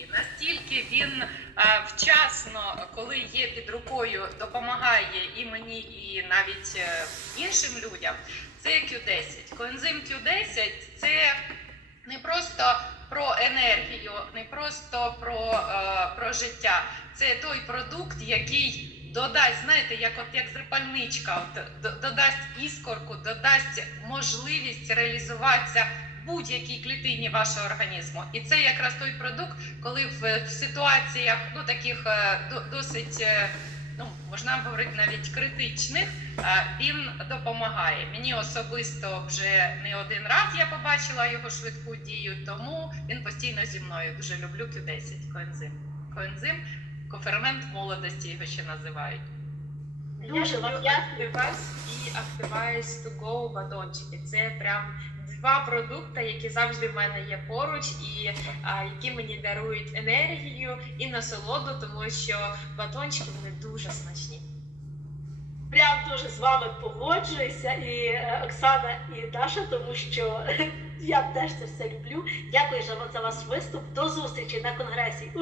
дії. Настільки він е, вчасно, коли є під рукою, допомагає і мені, і навіть е, іншим людям. Це Q10. Коензим Q10 це не просто про енергію, не просто про, е, про життя. Це той продукт, який додасть, знаєте, як от як запальничка, от, додасть іскорку, додасть можливість реалізуватися будь-якій клітині вашого організму. І це якраз той продукт, коли в, в ситуаціях ну таких е, до- досить. е, Ну, можна говорити навіть критичних, е, він допомагає. Мені особисто вже не один раз я побачила його швидку дію, тому він постійно зі мною. Дуже люблю Q10 коензим. Коензим, кофермент молодості його ще називають. Дуже Я люблю. Activus і Activise to go батончики. Це прям два продукти, які завжди в мене є поруч, і а, які мені дарують енергію і насолоду, тому що батончики вони дуже смачні. Прям дуже з вами погоджуюся, і е, Оксана, і Даша, тому що я теж це все люблю. Дякую за за ваш виступ. До зустрічі на конгресі у.